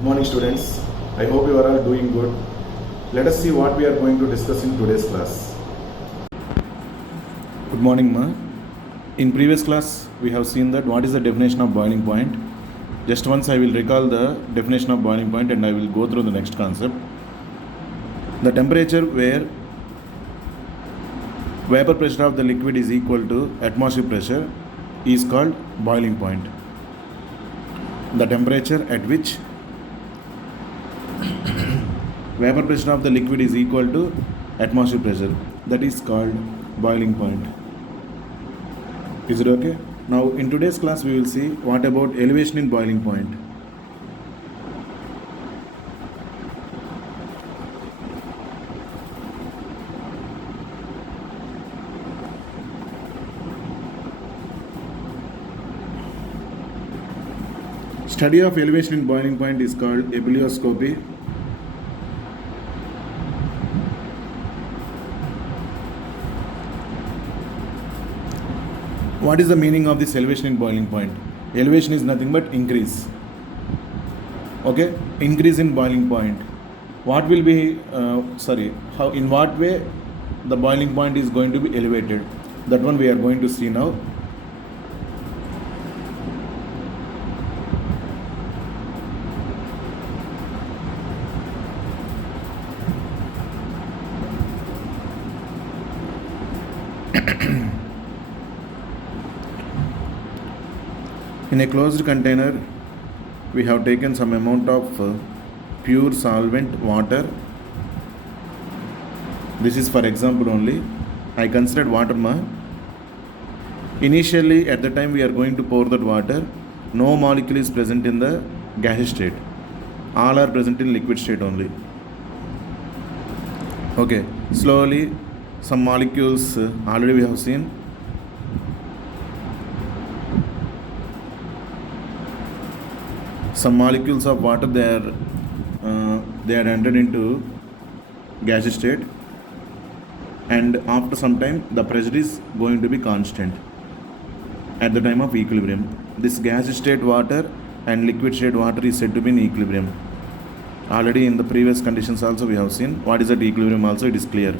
Good morning students. I hope you are all doing good. Let us see what we are going to discuss in today's class. Good morning ma. In previous class we have seen that what is the definition of boiling point. Just once I will recall the definition of boiling point and I will go through the next concept. The temperature where vapor pressure of the liquid is equal to atmospheric pressure is called boiling point. The temperature at which vapor pressure of the liquid is equal to atmospheric pressure, that is called boiling point. Is it okay? Now in today's class we will see what about elevation in boiling point. Study of elevation in boiling point is called ebullioscopy. What is the meaning of this elevation in boiling point? Elevation is nothing but increase. Okay, increase in boiling point. What will be, how, in what way the boiling point is going to be elevated? That one we are going to see now. In a closed container, we have taken some amount of pure solvent water. This is for example only. I considered water ma. Initially, at the time we are going to pour that water, no molecule is present in the gaseous state. All are present in liquid state only. Okay, slowly some molecules already we have seen. Some molecules of water they are entered into gaseous state, and after some time the pressure is going to be constant at the time of equilibrium. This gaseous state water and liquid state water is said to be in equilibrium. Already in the previous conditions also we have seen what is that equilibrium also, it is clear.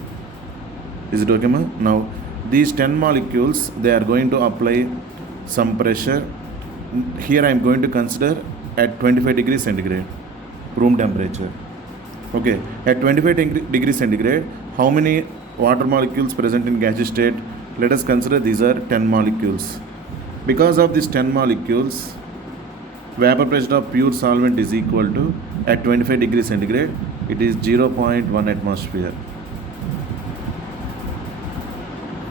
Is it okay ma? Now these 10 molecules they are going to apply some pressure. Here I am going to consider at 25 degrees centigrade room temperature. Okay, at 25 degrees centigrade, how many water molecules present in gaseous state? Let us consider these are 10 molecules. Because of these 10 molecules, vapor pressure of pure solvent is equal to, at 25 degrees centigrade, it is 0.1 atmosphere.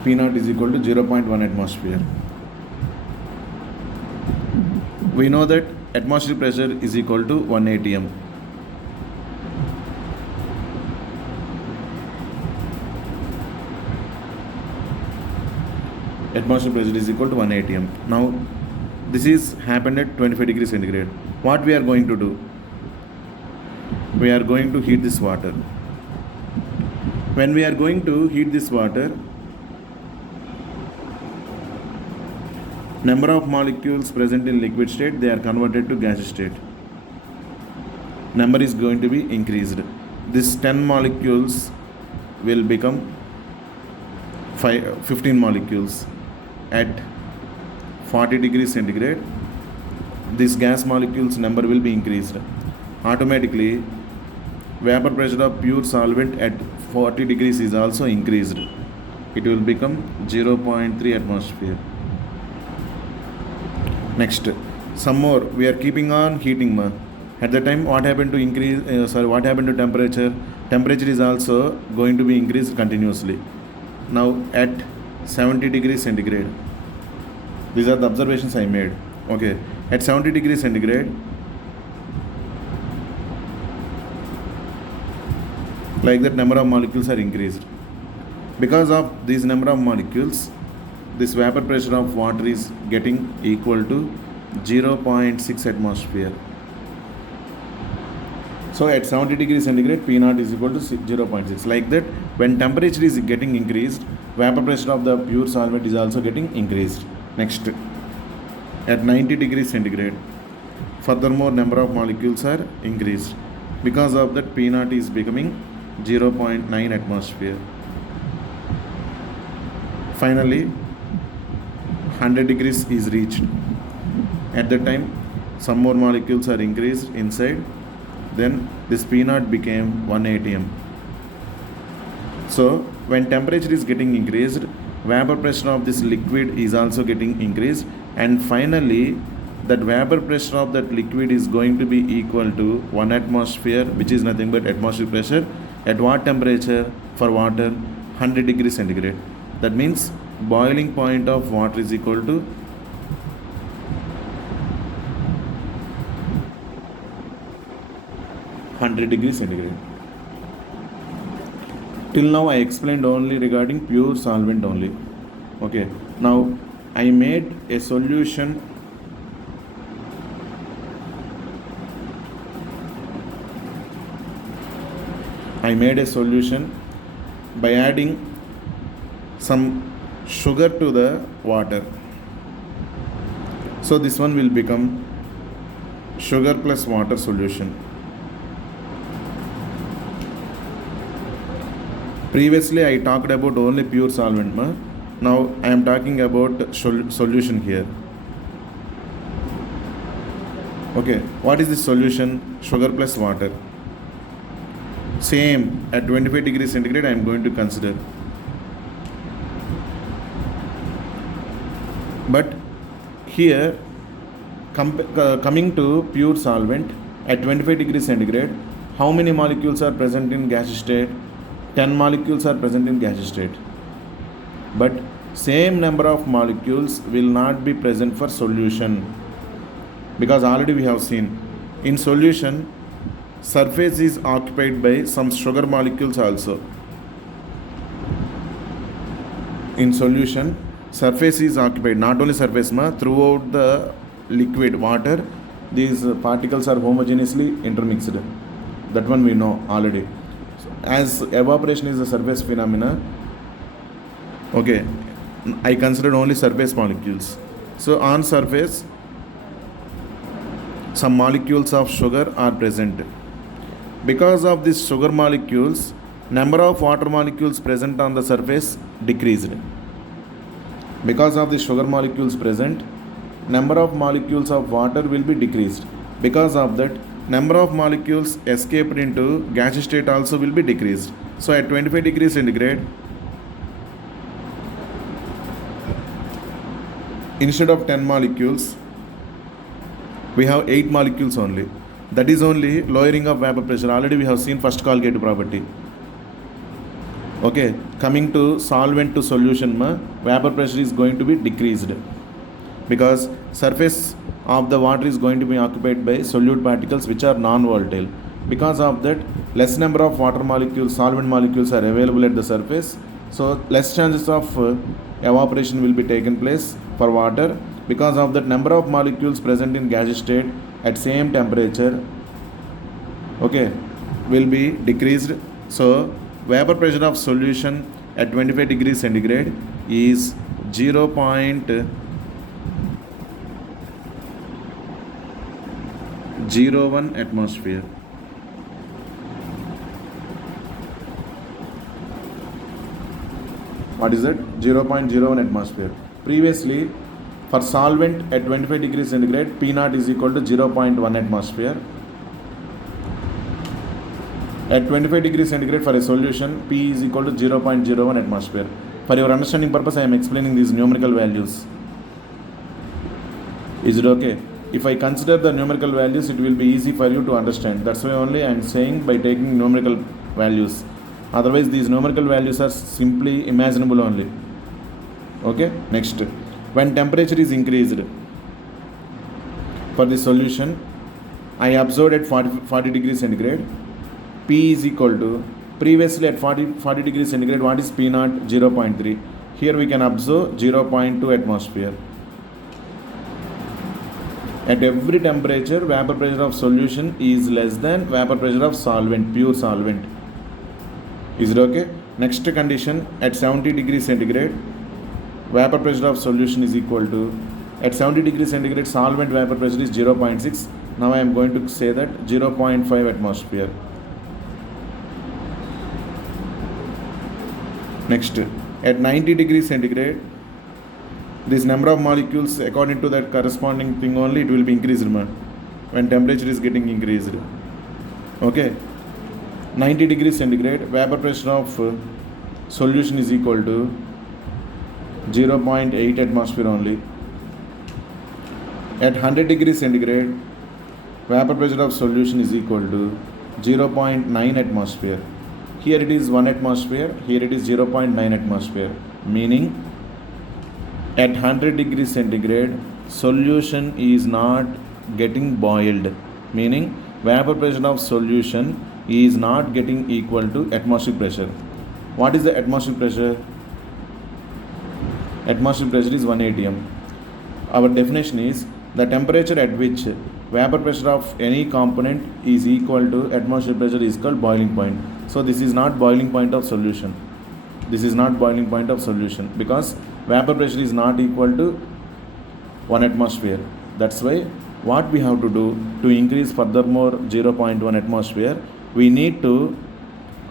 P0 is equal to 0.1 atmosphere. We know that atmospheric pressure is equal to 1 atm. Atmospheric pressure is equal to 1 atm. Now this is happened at 25 degrees centigrade. What we are going to do? We are going to heat this water. When we are going to heat this water, number of molecules present in liquid state, they are converted to gaseous state. Number is going to be increased. This 10 molecules will become 15 molecules. At 40 degrees centigrade, this gas molecules number will be increased. Automatically, vapor pressure of pure solvent at 40 degrees is also increased. It will become 0.3 atmosphere. Next, some more, we are keeping on heating ma. At the time what happened to what happened to temperature? Temperature is also going to be increased continuously. Now at 70 degrees centigrade, these are the observations I made. Okay, at 70 degrees centigrade, like that number of molecules are increased. Because of these number of molecules, this vapor pressure of water is getting equal to 0.6 atmosphere. So at 70 degrees centigrade, P0 is equal to 0.6. Like that, when temperature is getting increased, vapor pressure of the pure solvent is also getting increased. Next, at 90 degrees centigrade, Furthermore, number of molecules are increased. Because of that, P naught is becoming 0.9 atmosphere. Finally, 100 degrees is reached. At that time, some more molecules are increased inside. Then this P naught became 1 atm. So when temperature is getting increased, vapor pressure of this liquid is also getting increased, and finally that vapor pressure of that liquid is going to be equal to 1 atmosphere, which is nothing but atmospheric pressure. At what temperature? For water, 100 degrees centigrade. That means boiling point of water is equal to 100 degrees centigrade. Till now I explained only regarding pure solvent only. Okay, now I made a solution. I made a solution by adding some sugar to the water. So this one will become sugar plus water solution. Previously I talked about only pure solvent. Now I am talking about solution here. Okay, what is this solution? Sugar plus water. Same at 25 degrees centigrade I am going to consider. But here coming to pure solvent at 25 degrees centigrade, how many molecules are present in gas state? 10 molecules are present in gas state. But same number of molecules will not be present for solution, because already we have seen in solution surface is occupied by some sugar molecules also. In solution, surface is occupied, not only surface, throughout the liquid water, these particles are homogeneously intermixed. That one we know already. As evaporation is a surface phenomena, okay, I considered only surface molecules. So on surface, some molecules of sugar are present. Because of these sugar molecules, number of water molecules present on the surface decreased. Because of the sugar molecules present, number of molecules of water will be decreased. Because of that, number of molecules escaped into gas state also will be decreased. So at 25 degrees centigrade, instead of 10 molecules, we have 8 molecules only. That is only lowering of vapor pressure. Already we have seen first Colgate property. Okay, coming to solvent to solution, vapor pressure is going to be decreased, because surface of the water is going to be occupied by solute particles which are non-volatile. Because of that, less number of water molecules, solvent molecules are available at the surface. So less chances of evaporation will be taken place for water. Because of that, number of molecules present in gas state at same temperature, okay, will be decreased. So vapor pressure of solution at 25 degrees centigrade is 0.01 atmosphere. What is that? 0.01 atmosphere. Previously, for solvent at 25 degrees centigrade, P naught is equal to 0.1 atmosphere. At 25 degrees centigrade for a solution, P is equal to 0.01 atmosphere. For your understanding purpose, I am explaining these numerical values. Is it okay? If I consider the numerical values, it will be easy for you to understand. That's why only I am saying by taking numerical values. Otherwise, these numerical values are simply imaginable only. Okay, next. When temperature is increased for the solution, I observed at 40 degrees centigrade, P is equal to, previously at 40 degrees centigrade, what is P naught? 0.3. Here we can observe 0.2 atmosphere. At every temperature, vapor pressure of solution is less than vapor pressure of solvent, pure solvent. Is it okay? Next condition, at 70 degrees centigrade, vapor pressure of solution is equal to, at 70 degrees centigrade, solvent vapor pressure is 0.6, Now I am going to say that 0.5 atmosphere. Next, at 90 degrees centigrade, this number of molecules according to that corresponding thing only, it will be increased when temperature is getting increased. Okay, 90 degrees centigrade, vapor pressure of solution is equal to 0.8 atmosphere only. At 100 degrees centigrade, vapor pressure of solution is equal to 0.9 atmosphere. Here it is 1 atmosphere, here it is 0.9 atmosphere, meaning at 100 degrees centigrade, solution is not getting boiled, meaning vapor pressure of solution is not getting equal to atmospheric pressure. What is the atmospheric pressure? Atmospheric pressure is 1 atm. Our definition is the temperature at which vapor pressure of any component is equal to atmospheric pressure is called boiling point. So this is not boiling point of solution. This is not boiling point of solution because vapor pressure is not equal to 1 atmosphere. That's why what we have to do to increase furthermore 0.1 atmosphere, we need to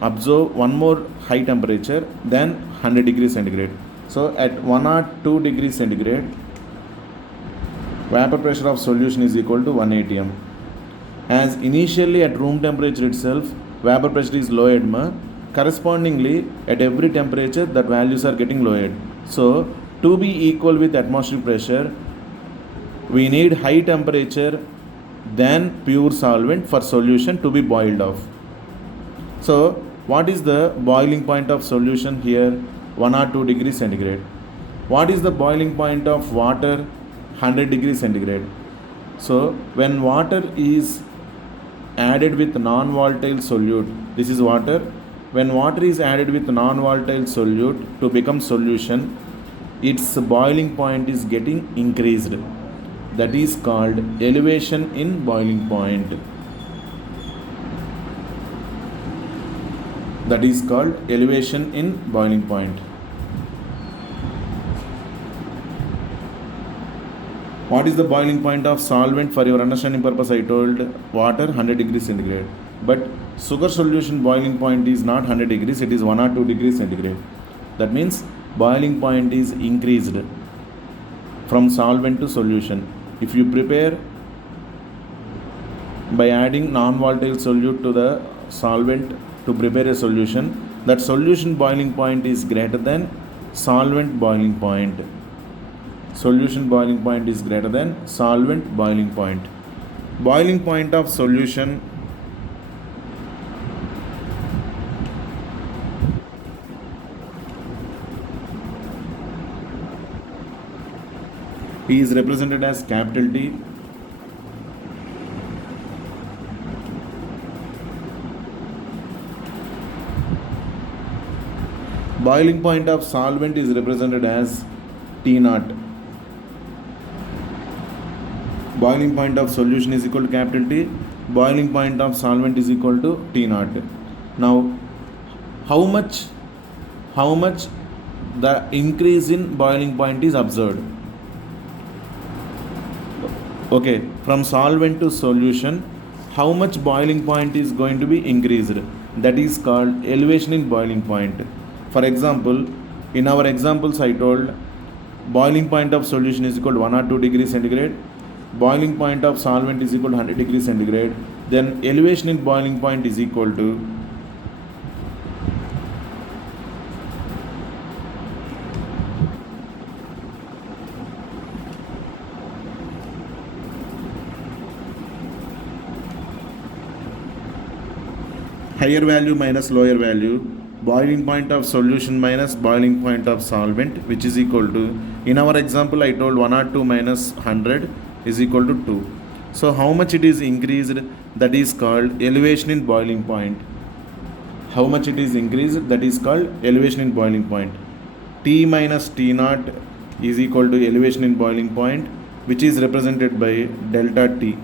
observe one more high temperature than 100 degrees centigrade. So at 102 degrees centigrade, vapor pressure of solution is equal to 1 atm. As initially at room temperature itself, vapor pressure is lowered, correspondingly at every temperature that values are getting lowered. So to be equal with atmospheric pressure, we need high temperature than pure solvent for solution to be boiled off. So what is the boiling point of solution here? 102 degrees centigrade. What is the boiling point of water? 100 degrees centigrade. So when water is added with non-volatile solute, this is water. When water is added with non-volatile solute to become solution, its boiling point is getting increased. That is called elevation in boiling point. That is called elevation in boiling point. What is the boiling point of solvent? For your understanding purpose, I told water 100 degrees centigrade. But sugar solution boiling point is not 100 degrees, it is 102 degrees centigrade. That means boiling point is increased from solvent to solution. If you prepare by adding non-volatile solute to the solvent to prepare a solution, that solution boiling point is greater than solvent boiling point. Solution boiling point is greater than solvent boiling point. Boiling point of solution is represented as capital T. Boiling point of solvent is represented as T naught. Boiling point of solution is equal to capital T. Boiling point of solvent is equal to T naught. Now, how much the increase in boiling point is observed? Okay, from solvent to solution, how much boiling point is going to be increased? That is called elevation in boiling point. For example, in our examples I told boiling point of solution is equal to 102 degrees centigrade. Boiling point of solvent is equal to 100 degrees centigrade. Then elevation in boiling point is equal to higher value minus lower value, boiling point of solution minus boiling point of solvent, which is equal to, in our example I told 102 minus 100 is equal to 2. So how much it is increased? That is called elevation in boiling point. How much it is increased? That is called elevation in boiling point. T minus T naught is equal to elevation in boiling point, which is represented by delta T.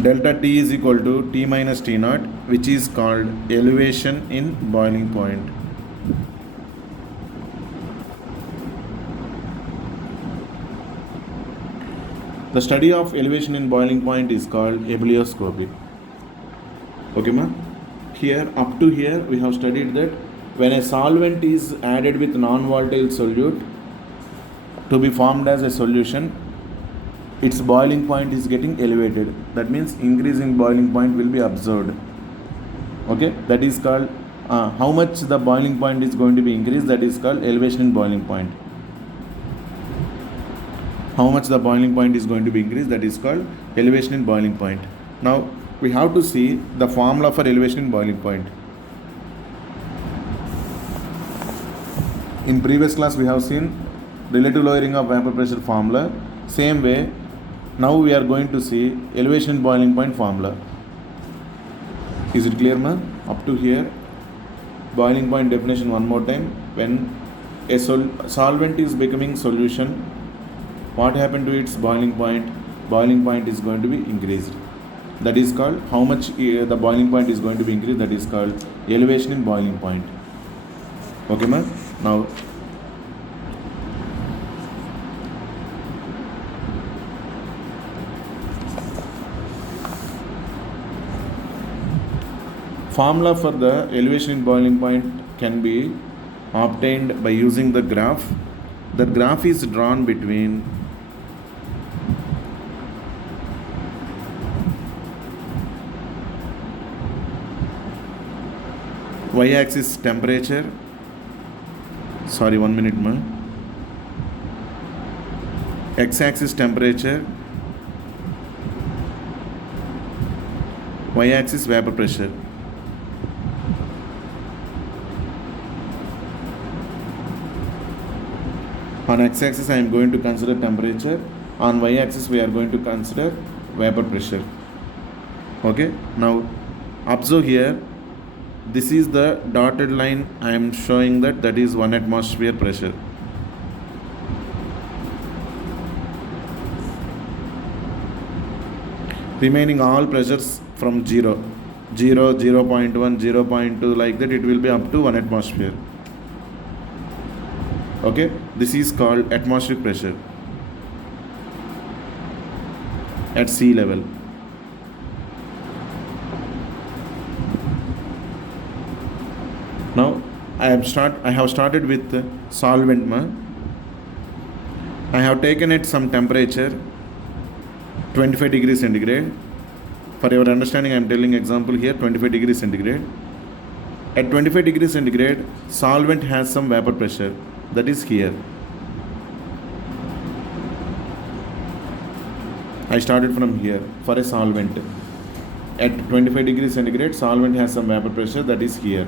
Delta T is equal to T minus T naught, which is called elevation in boiling point. The study of elevation in boiling point is called ebullioscopy. Okay, ma? Here, up to here, we have studied that when a solvent is added with non-volatile solute to be formed as a solution, its boiling point is getting elevated. That means increase in boiling point will be observed. Okay, that is called how much the boiling point is going to be increased, that is called elevation in boiling point. How much the boiling point is going to be increased, that is called elevation in boiling point. Now we have to see the formula for elevation in boiling point. In previous class we have seen relative lowering of vapor pressure formula. Same way, now we are going to see elevation in boiling point formula. Is it clear, ma? Up to here, boiling point definition one more time. When a solvent is becoming solution, what happened to its boiling point? Boiling point is going to be increased. That is called how much the boiling point is going to be increased, that is called elevation in boiling point. Okay, ma? Now formula for the elevation in boiling point can be obtained by using the graph. The graph is drawn between y-axis temperature, sorry, 1 minute, ma. X-axis temperature, y-axis vapor pressure. On x-axis I am going to consider temperature, on y-axis we are going to consider vapor pressure. Okay, now observe here, this is the dotted line I am showing that is 1 atmosphere pressure. Remaining all pressures from 0, 0, 0.1, 0.2, like that, it will be up to 1 atmosphere. Okay, this is called atmospheric pressure at sea level. Now I have started with solvent, ma. I have taken it some temperature 25 degrees centigrade. For your understanding, I am telling example here 25 degrees centigrade. At 25 degrees centigrade, solvent has some vapor pressure, that is here. I started from here for a solvent. At 25 degrees centigrade, solvent has some vapor pressure, that is here.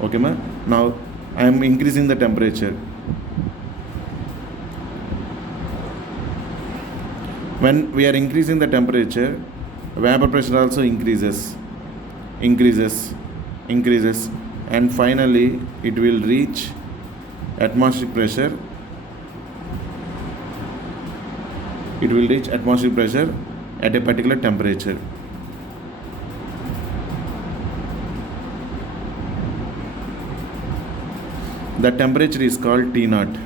Okay, ma? Now I am increasing the temperature. When we are increasing the temperature, vapor pressure also increases, and finally it will reach atmospheric pressure. It will reach atmospheric pressure at a particular temperature. The temperature is called T0,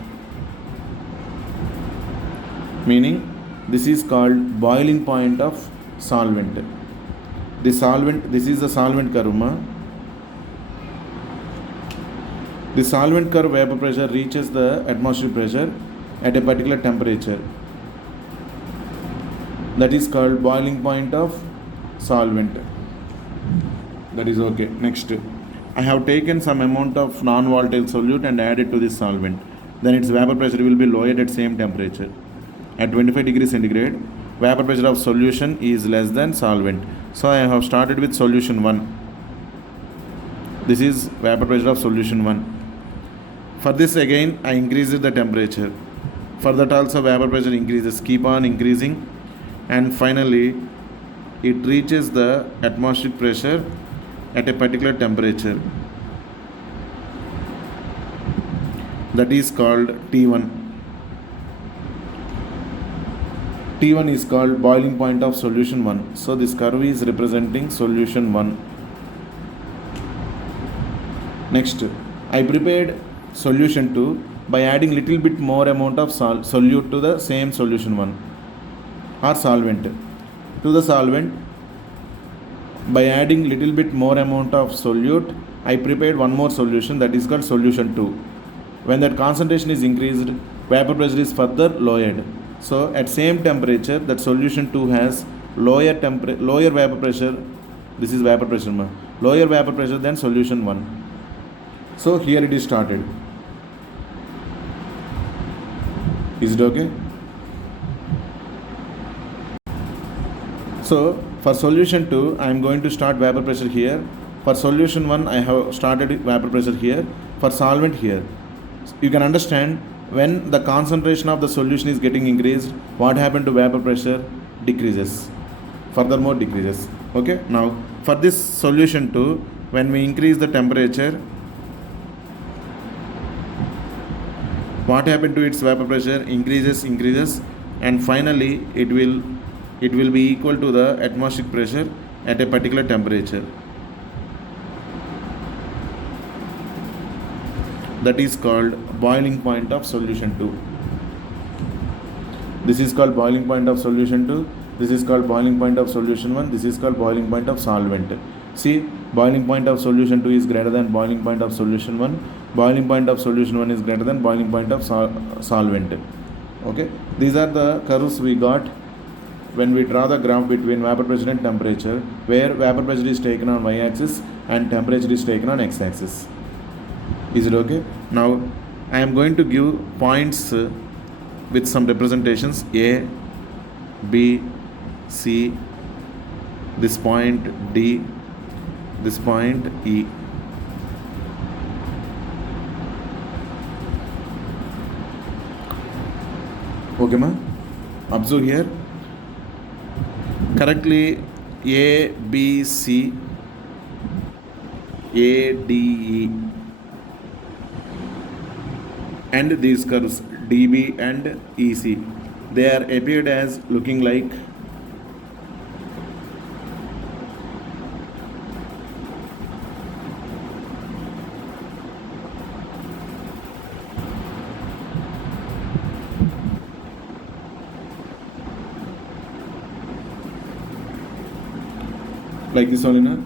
meaning this is called boiling point of solvent. This is the solvent curve, ma. The solvent curve vapor pressure reaches the atmospheric pressure at a particular temperature. That is called boiling point of solvent. That is okay. Next, I have taken some amount of non-volatile solute and added to this solvent. Then its vapor pressure will be lowered at same temperature. At 25 degrees centigrade, vapor pressure of solution is less than solvent. So I have started with solution 1. This is vapor pressure of solution 1. For this again I increased the temperature. For that also vapor pressure increases, keep on increasing, and finally it reaches the atmospheric pressure at a particular temperature. That is called T1. T1 is called boiling point of solution 1. So this curve is representing solution 1. Next, I prepared solution 2 by adding little bit more amount of solute to the same solution 1. or solvent. To the solvent, by adding little bit more amount of solute, I prepared one more solution, that is called solution 2. When that concentration is increased, vapor pressure is further lowered. So at same temperature, that solution 2 has lower vapor pressure. This is vapor pressure, lower vapor pressure than solution 1. So here it is started. Is it okay? So for solution 2, I am going to start vapor pressure here. For solution 1, I have started vapor pressure here. For solvent here. You can understand, when the concentration of the solution is getting increased, what happened to vapor pressure? Decreases. Furthermore decreases. Okay. Now for this solution 2, when we increase the temperature, what happened to its vapor pressure? Increases, and finally it will be equal to the atmospheric pressure at a particular temperature. That is called boiling point of solution 2. This is called boiling point of solution 2. This is called boiling point of solution 1. This is called boiling point of solvent. See, boiling point of solution 2 is greater than boiling point of solution 1. Boiling point of solution 1 is greater than boiling point of solvent. Okay. These are the curves we got when we draw the graph between vapor pressure and temperature, where vapor pressure is taken on y-axis and temperature is taken on x-axis. Is it okay? Now I am going to give points with some representations: A, B, C, this point D, this point E. Okay, ma? Observe here. Correctly, A, B, C, A, D, E, and these curves DB and EC, they are appeared as looking like this only, na?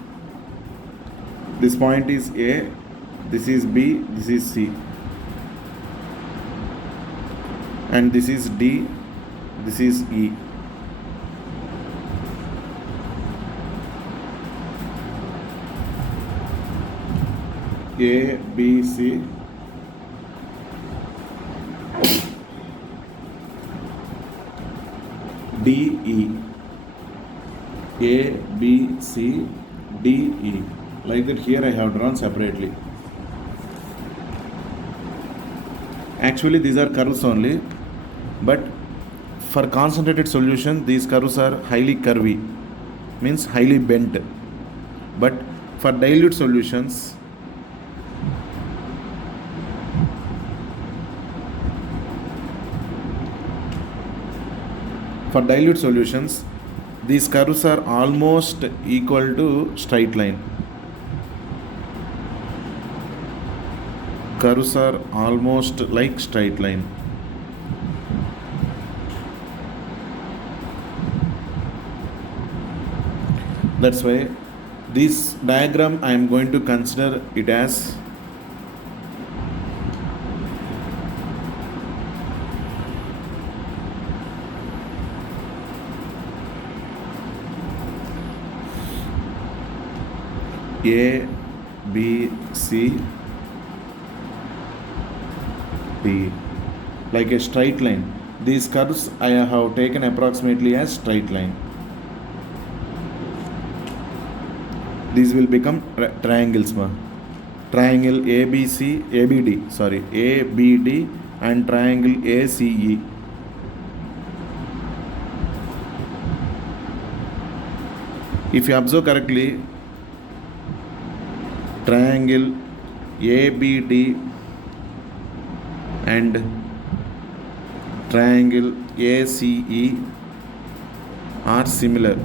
This point is A, this is B, this is C, and this is D, this is E. A, B, C, D, E. A, B, C, D, E. Like that, here I have drawn separately. Actually, these are curves only, but for concentrated solution, these curves are highly curvy, means highly bent. But for dilute solutions, these curves are almost equal to straight line. Curves are almost like straight line. That's why this diagram I am going to consider it as A, B, C, D, like a straight line. These curves I have taken approximately as straight line. These will become triangles, ma. Triangle ABD, ABD, and triangle ACE. If you observe correctly, triangle ABD and triangle ACE are similar.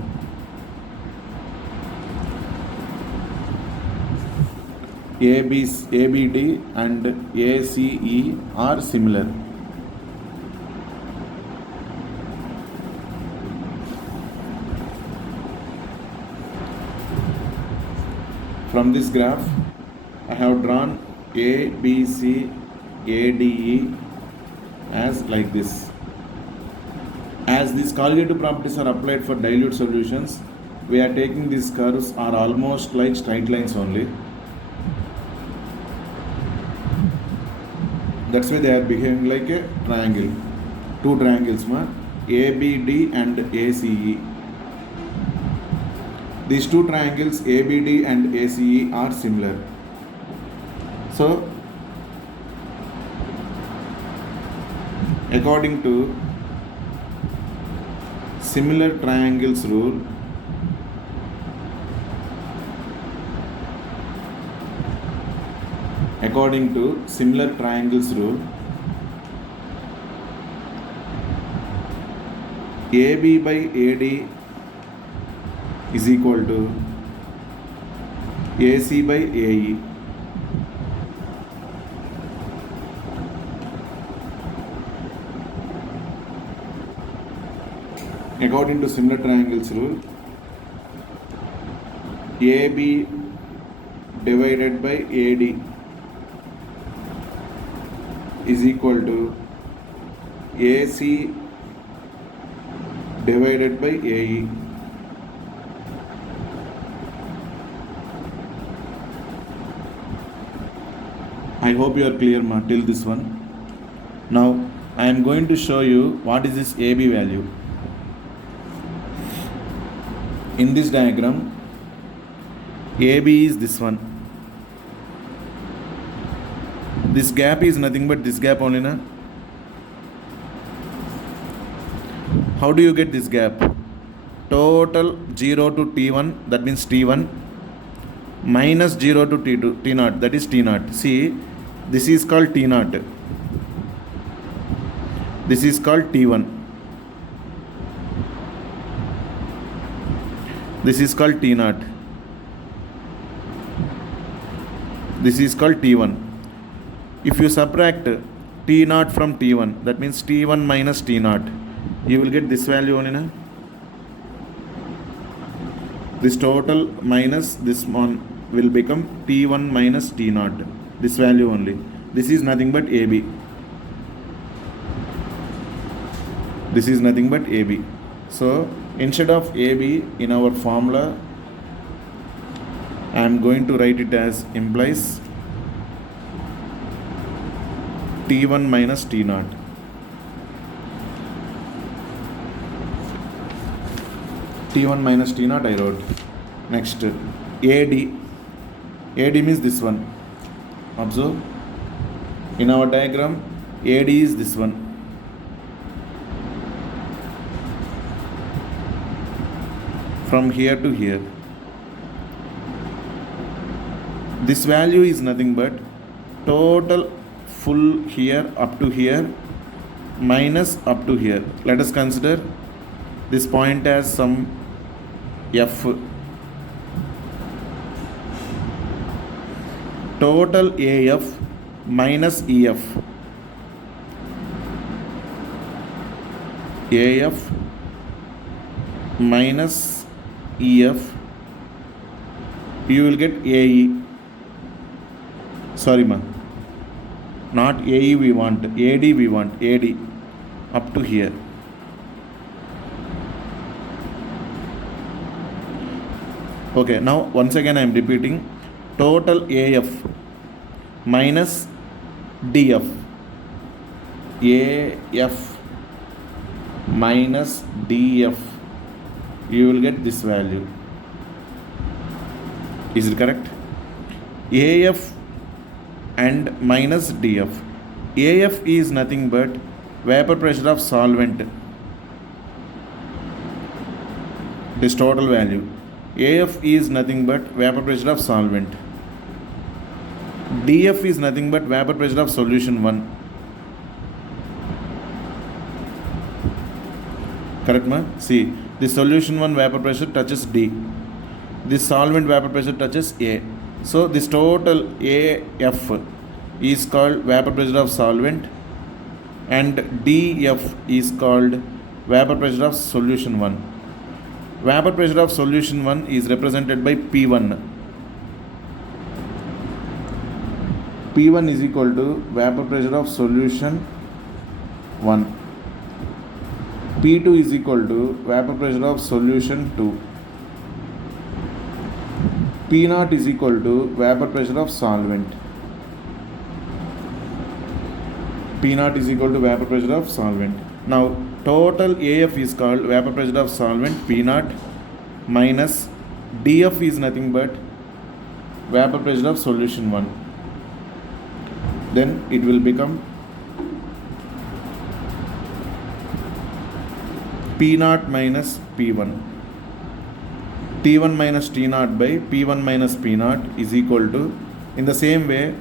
ABD and ACE are similar. From this graph, I have drawn A, B, C, A, D, E as like this. As these colligative properties are applied for dilute solutions, we are taking these curves are almost like straight lines only. That's why they are behaving like a triangle. Two triangles, ABD and ACE. These two triangles ABD and ACE are similar. So, according to similar triangles rule, AB by AD is equal to AC by AE. According to similar triangles rule, AB divided by AD is equal to AC divided by AE. I hope you are clear till this one. Now I am going to show you what is this AB value. In this diagram, AB is this one. This gap is nothing but this gap only, na? How do you get this gap? Total 0 to T1, that means T1, minus 0 to T2, T0, that is T0. See, this is called T0. This is called T1. This is called T0. This is called T1. If you subtract T0 from T1, that means T1 minus T0, you will get this value only, na? This total minus this one will become T1 minus T0. This value only. This is nothing but AB. This is nothing but AB. So instead of AB in our formula, I am going to write it as implies T1 minus T0. T1 minus T0 I wrote. Next, AD. AD means this one. Observe. In our diagram, AD is this one. From here to here. This value is nothing but total full here up to here minus up to here. Let us consider this point as some F. Total AF minus EF. AF minus EF, you will get AE. Sorry, not AE we want, AD we want, AD up to here. Okay, now once again I am repeating, total AF minus DF. AF minus DF, you will get this value. Is it correct? AF and minus DF. AF is nothing but vapor pressure of solvent. This total value. AF is nothing but vapor pressure of solvent. DF is nothing but vapor pressure of solution 1. Correct, ma? See, this solution 1 vapor pressure touches D. This solvent vapor pressure touches A. So this total AF is called vapor pressure of solvent and DF is called vapor pressure of solution 1. Vapor pressure of solution 1 is represented by P1. P1 is equal to vapor pressure of solution 1. P2 is equal to vapor pressure of solution 2. P0 is equal to vapor pressure of solvent. P0 is equal to vapor pressure of solvent. Now total AF is called vapor pressure of solvent P0 minus DF is nothing but vapor pressure of solution 1. Then it will become P0 minus P1. T1 minus T0 by P1 minus P0 is equal to, in the same way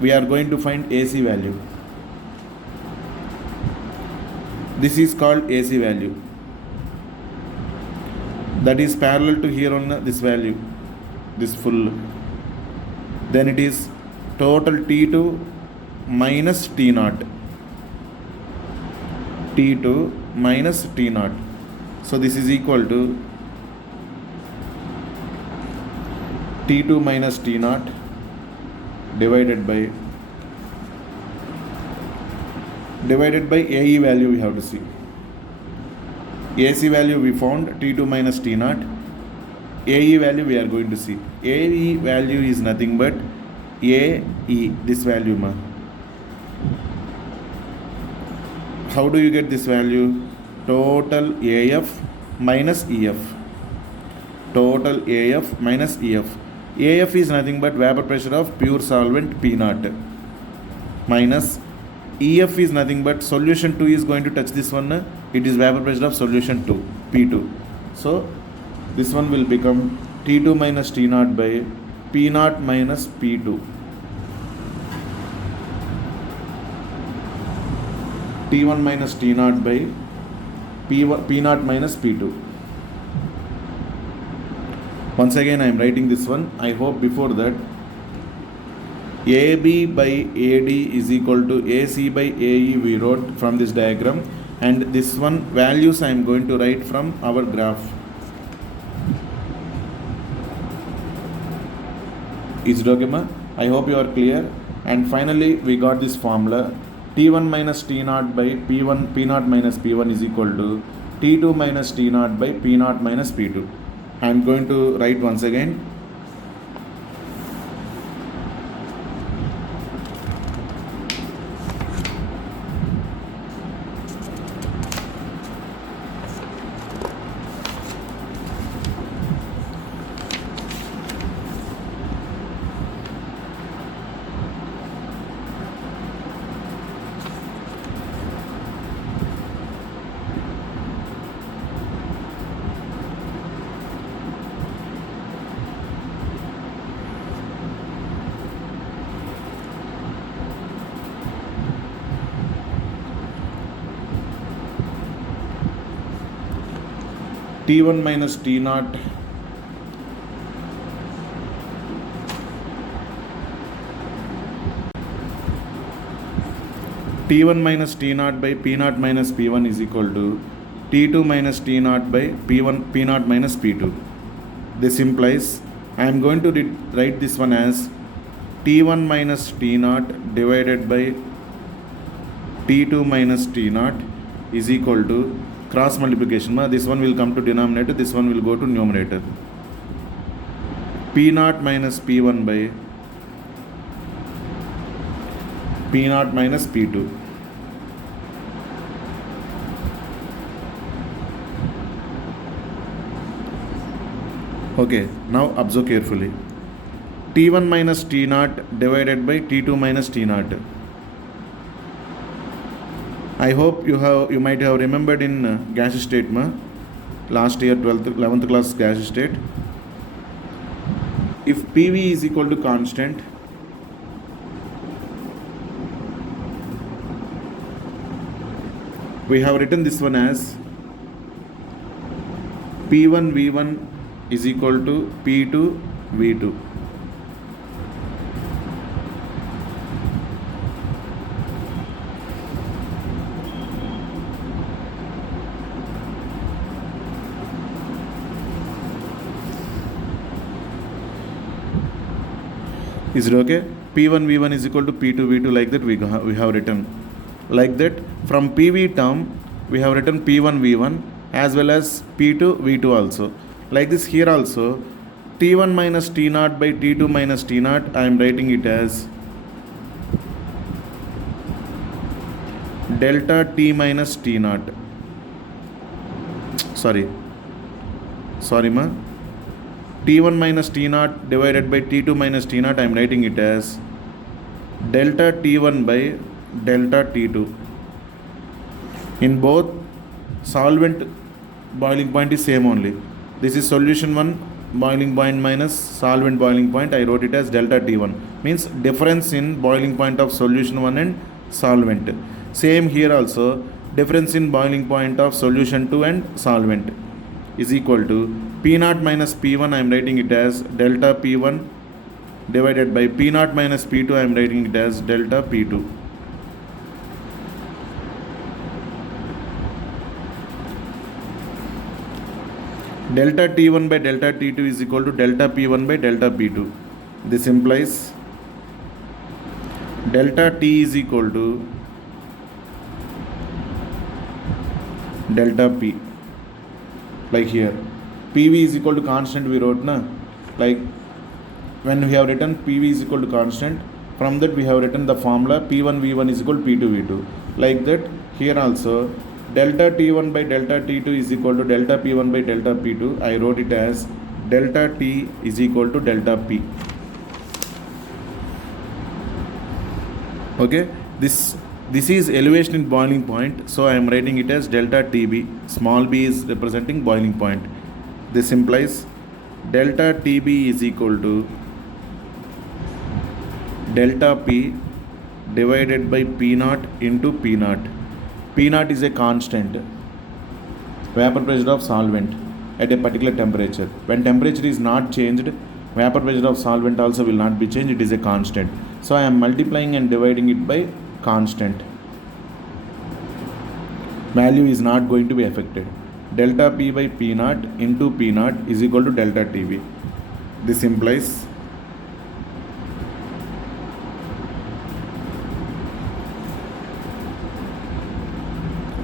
we are going to find AC value. This is called AC value, that is parallel to here on this value, this full. Then it is total T2 minus T0, T2 minus T0. So this is equal to T2 minus T0 divided by AE value we have to see. AC value we found T2 minus T0. AE value we are going to see. AE value is nothing but AE, this value ma. How do you get this value? Total AF minus EF. Total AF minus EF. AF is nothing but vapor pressure of pure solvent P0 minus EF is nothing but solution 2 is going to touch this one. It is vapor pressure of solution 2, P2. So this one will become T2 minus T0 by P0 minus P2. T1 minus T0 by P0 minus P2. Once again I am writing this one. I hope before that AB by AD is equal to AC by AE we wrote from this diagram, and this one values I am going to write from our graph. Is it okay ma? I hope you are clear. And finally we got this formula T1 minus T0 by P0 minus P1 is equal to T2 minus T0 by P0 minus P2. I am going to write once again. T1 minus T0 T1 minus T0 by P0 minus P1 is equal to T2 minus T0 by P0 minus P2. This implies I am going to write this one as T1 minus T0 divided by T2 minus T0 is equal to cross multiplication. This one will come to denominator, this one will go to numerator. P0 minus P1 by P0 minus P2. Okay, now observe carefully. T1 minus T0 divided by T2 minus T0. I hope you might have remembered in gas state last year 11th class gas state. If PV is equal to constant, we have written this one as P1 V1 is equal to P2 V2. Is it okay? P1 V1 is equal to P2 V2, like that we have written. Like that, from PV term we have written P1 V1 as well as P2 V2 also. Like this here also, T1 minus T0 by T2 minus T0, I am writing it as delta T minus T0. Sorry ma. T1 minus T0 divided by T2 minus T0, I am writing it as delta T1 by delta T2. In both, solvent boiling point is same only. This is solution 1 boiling point minus solvent boiling point. I wrote it as delta T1. Means difference in boiling point of solution 1 and solvent. Same here also, difference in boiling point of solution 2 and solvent is equal to P0 minus P1. I am writing it as delta P1 divided by P0 minus P2. I am writing it as delta P2. Delta T1 by delta T2 is equal to delta P1 by delta P2. This implies delta T is equal to delta P. Like here, PV is equal to constant we wrote na. Like when we have written PV is equal to constant, from that we have written the formula P1 V1 is equal to P2 V2. Like that here also, delta T1 by delta T2 is equal to delta P1 by delta P2. I wrote it as delta T is equal to delta P. Okay, this is elevation in boiling point, so I am writing it as delta TB. Small b is representing boiling point. This implies delta TB is equal to delta P divided by P0 into P0. P0 is a constant, vapor pressure of solvent at a particular temperature. When temperature is not changed, vapor pressure of solvent also will not be changed, it is a constant. So I am multiplying and dividing it by constant. Value is not going to be affected. Delta P by P0 into P0 is equal to delta TB. This implies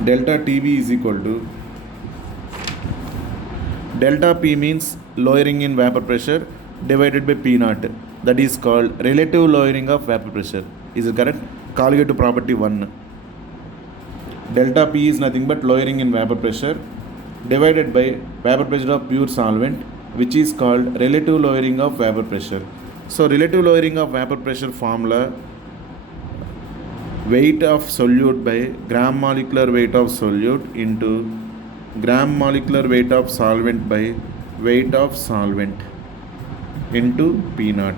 delta TB is equal to delta P means lowering in vapor pressure divided by P0. That is called relative lowering of vapor pressure. Is it correct? Colligative property 1. Delta P is nothing but lowering in vapor pressure divided by vapor pressure of pure solvent, which is called relative lowering of vapor pressure. So relative lowering of vapor pressure formula, weight of solute by gram molecular weight of solute into gram molecular weight of solvent by weight of solvent into P0,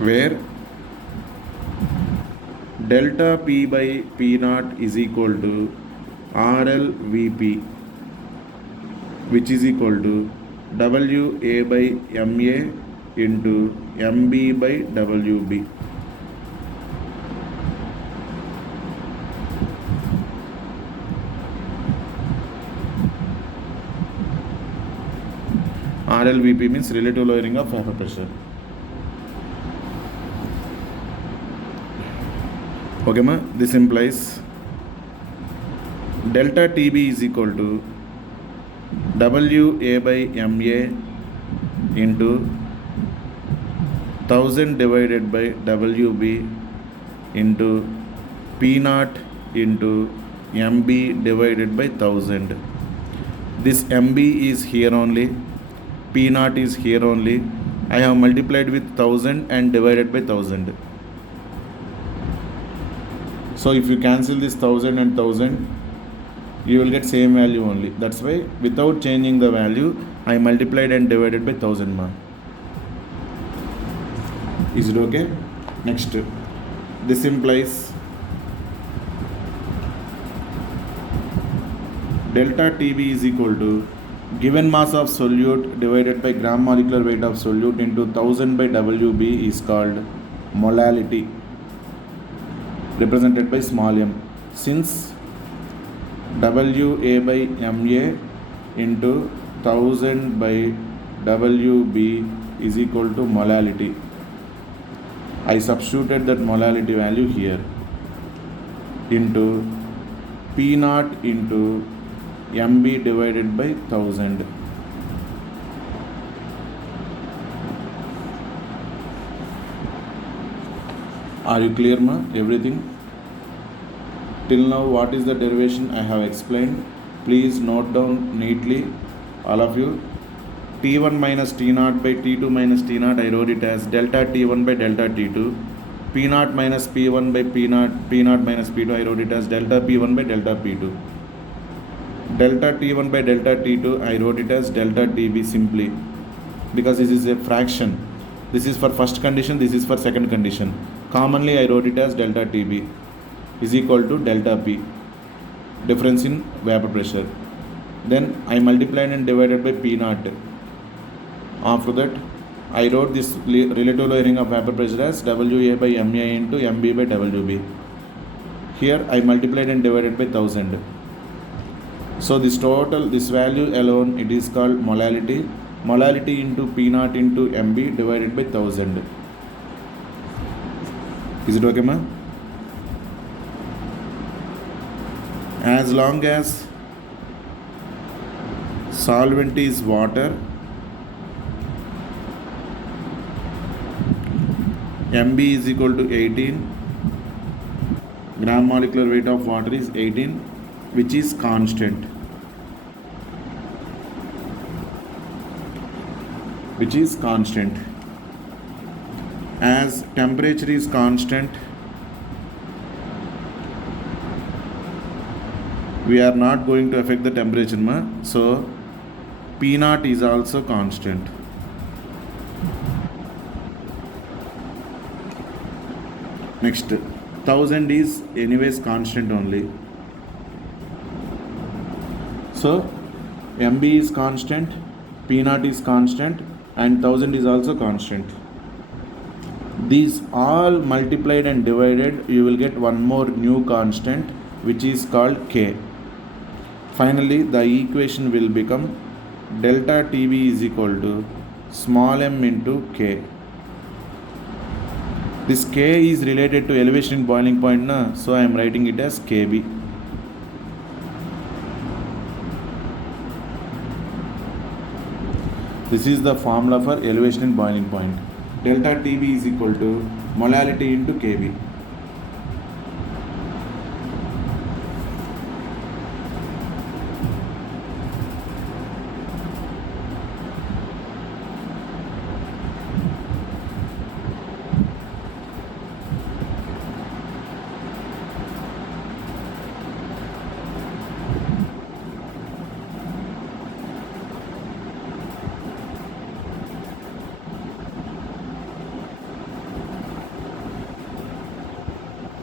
where delta P by P0 is equal to RL Vp, which is equal to WA by MA into MB by WB. RLVP means relative lowering of vapor pressure. Okay ma, this implies delta TB is equal to WA by MA into 1000 divided by WB into P0 into MB divided by 1000. This MB is here only, P0 is here only. I have multiplied with 1000 and divided by 1000. So if you cancel this 1000 and 1000, you will get same value only. That's why without changing the value, I multiplied and divided by 1000 ma. Is it okay? Next, this implies delta TB is equal to given mass of solute divided by gram molecular weight of solute into 1000 by WB is called molality, represented by small m. Since WA by MA into 1000 by WB is equal to molality, I substituted that molality value here into P naught into MB divided by 1000. Are you clear, ma? Everything? Till now, what is the derivation I have explained? Please note down neatly, all of you. T1 minus T0 by T2 minus T0, I wrote it as delta T1 by delta T2. P0 minus P1 by P0 minus P2, I wrote it as delta P1 by delta P2. Delta T1 by delta T2, I wrote it as delta TB simply, because this is a fraction. This is for first condition, this is for second condition. Commonly, I wrote it as delta TB is equal to delta P, difference in vapor pressure. Then I multiplied and divided by P0. After that, I wrote this relative lowering of vapor pressure as WA by MA into MB by WB. Here I multiplied and divided by 1000. So this value alone, it is called molality. Molality into P0 into MB divided by 1000. Is it okay, ma? As long as solvent is water, MB is equal to 18, gram molecular weight of water is 18, which is constant. As temperature is constant, we are not going to affect the temperature, ma. So P0 is also constant. Next, 1000 is anyways constant only. So MB is constant, P0 is constant, and 1000 is also constant. These all multiplied and divided, you will get one more new constant, which is called K. Finally, the equation will become delta TB is equal to small m into K. This K is related to elevation in boiling point, na? So I am writing it as KB. This is the formula for elevation in boiling point. Delta TB is equal to molality into KB.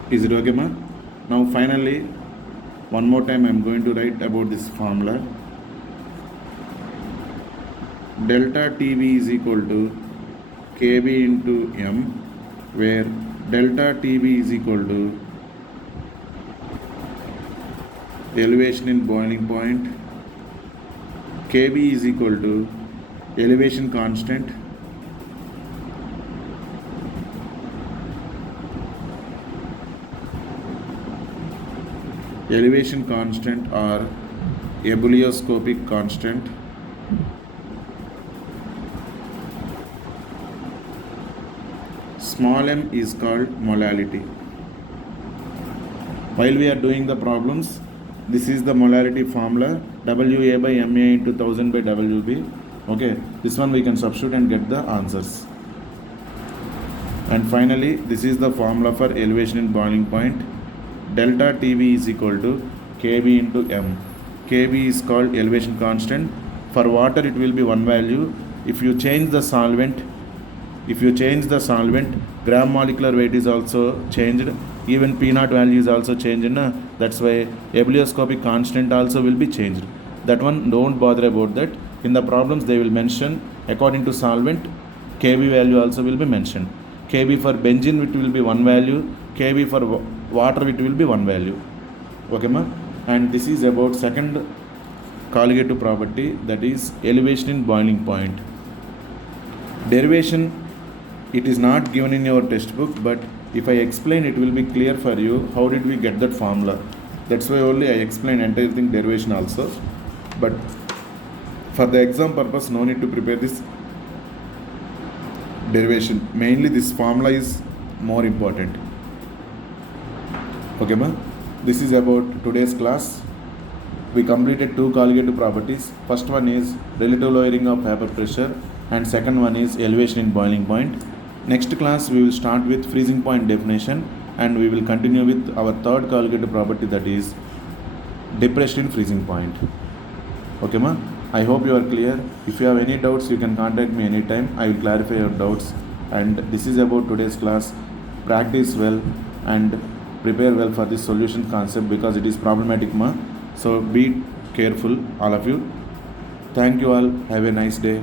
Is it okay, ma? Now finally, one more time I am going to write about this formula. Delta TB is equal to KB into M, where delta TB is equal to elevation in boiling point, KB is equal to elevation constant, elevation constant or ebullioscopic constant, small m is called molality. While we are doing the problems, this is the molality formula, WA by MA into 1000 by WB. Okay, this one we can substitute and get the answers. And finally, this is the formula for elevation in boiling point. Delta TB is equal to KB into M. KB is called elevation constant. For water, it will be one value. If you change the solvent, gram molecular weight is also changed. Even P0 value is also changed. That's why ebullioscopic constant also will be changed. That one, don't bother about that. In the problems, they will mention according to solvent, KB value also will be mentioned. KB for benzene, it will be one value. KB for water, it will be one value. Okay, ma? And this is about second colligative property, that is elevation in boiling point. Derivation it is not given in your textbook, but if I explain, it will be clear for you how did we get that formula. That's why only I explain entire thing derivation also. But for the exam purpose, no need to prepare this derivation. Mainly this formula is more important. Okay, ma? This is about today's class. We completed two colligative properties. First one is relative lowering of vapor pressure, and second one is elevation in boiling point. Next class we will start with freezing point definition, and we will continue with our third colligative property, that is depression in freezing point. Okay, ma? I hope you are clear. If you have any doubts, you can contact me anytime. I will clarify your doubts. And this is about today's class. Practice well and prepare well for this solution concept because it is problematic, ma. So be careful, all of you. Thank you all. Have a nice day.